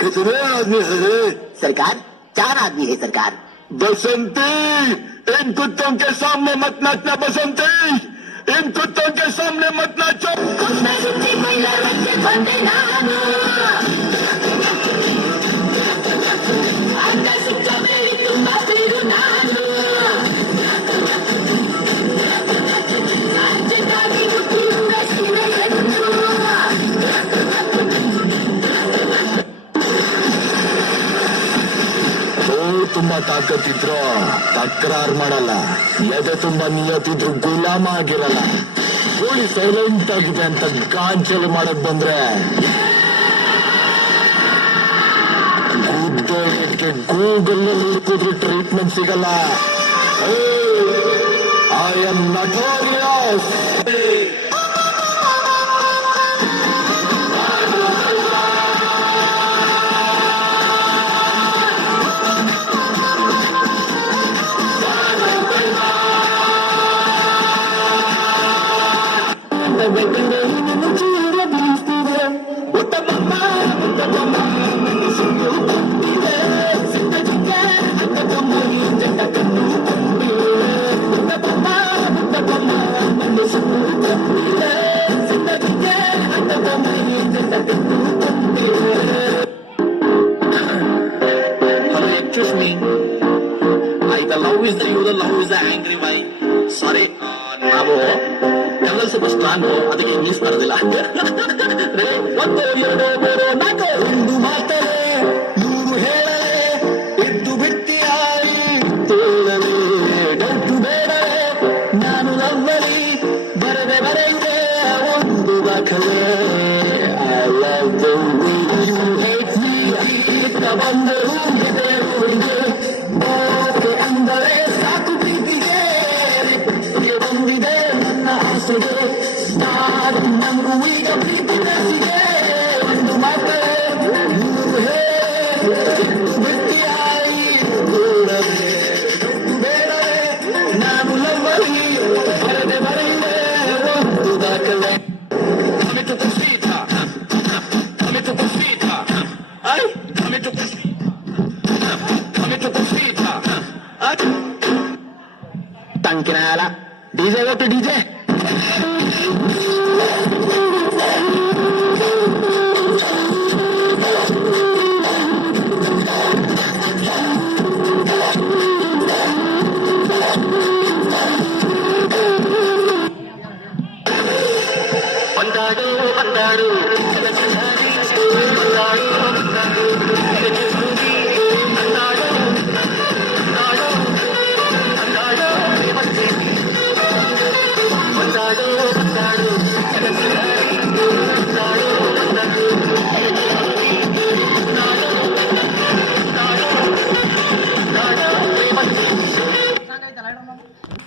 कितने आदमी है सरकार? 4 आदमी है सरकार। बसंती, इन कुत्तों के सामने मत नाचना। बसंती, इन कुत्तों के सामने मत नाचो। ತುಂಬಾ ತಾಕತ್ತಿದ್ರು ತಕರಾರು ಮಾಡಲ್ಲ, ಎದೆ ತುಂಬಾ ನಿಯತ್ತಿದ್ರು ಗುಲಾಮ ಆಗಿರಲ್ಲ. ಗೋಳಿ ಸೈಲೆಂಟ್ ಆಗಿದೆ ಅಂತ ಗಾಂಚಲಿ ಮಾಡಕ್ ಬಂದ್ರೆ ಗುದ್ದೋದಕ್ಕೆ ಗೂಗಲ್ ಹುಡುಕಿದ್ರು ಟ್ರೀಟ್ಮೆಂಟ್ ಸಿಗಲ್ಲ. I am notorious. Excuse me. The love is the you, the love is the angry my. Sorry, ನಾವು ಕನ್ನಡ ಸ್ವಲ್ಪ ಸ್ಟ್ರಾಂಗ್, ಅದಕ್ಕೆ ಇಂಗ್ಲಿಷ್ ಬರೋದಿಲ್ಲ. 1 2 3 4 ಒಂದು ಮಾತರೆ 100 ಹೇಳಲೆ ಎದ್ದು ಬಿಟ್ಟಿಯಾಯಿ ತೋಳಲೆ ಡೌಟು ಬೇಡಲೆ ನಾನು ಲವ್ವಲಿ ಬರೆಯುವೆ ಒಂದು ದಾಖಲೆ. I love the way you hate me. ಇತ್ತ ಬಂದರು ಅಂದರೆ ಸಾಕು ಪ್ರೀತಿಗೆ ಬಂದಿದೆ ನನ್ನ ಆಸೆಗೆ. ನಂಗೂ ಈಗ ಪ್ರೀತಿ ನಸಿಗೆ ಒಂದು ಮಾತರೆ 100 ಬಿಟ್ಟಿಯಾಯಿ ಕೂಡಲೇ ಬೇಡವೇ ನಾನು ಲವ್ವಲಿ ಬರೆಯುವೆ ಒಂದು ದಾಖಲೆ. Tankinala, DJ go to DJ. ಮಾಡು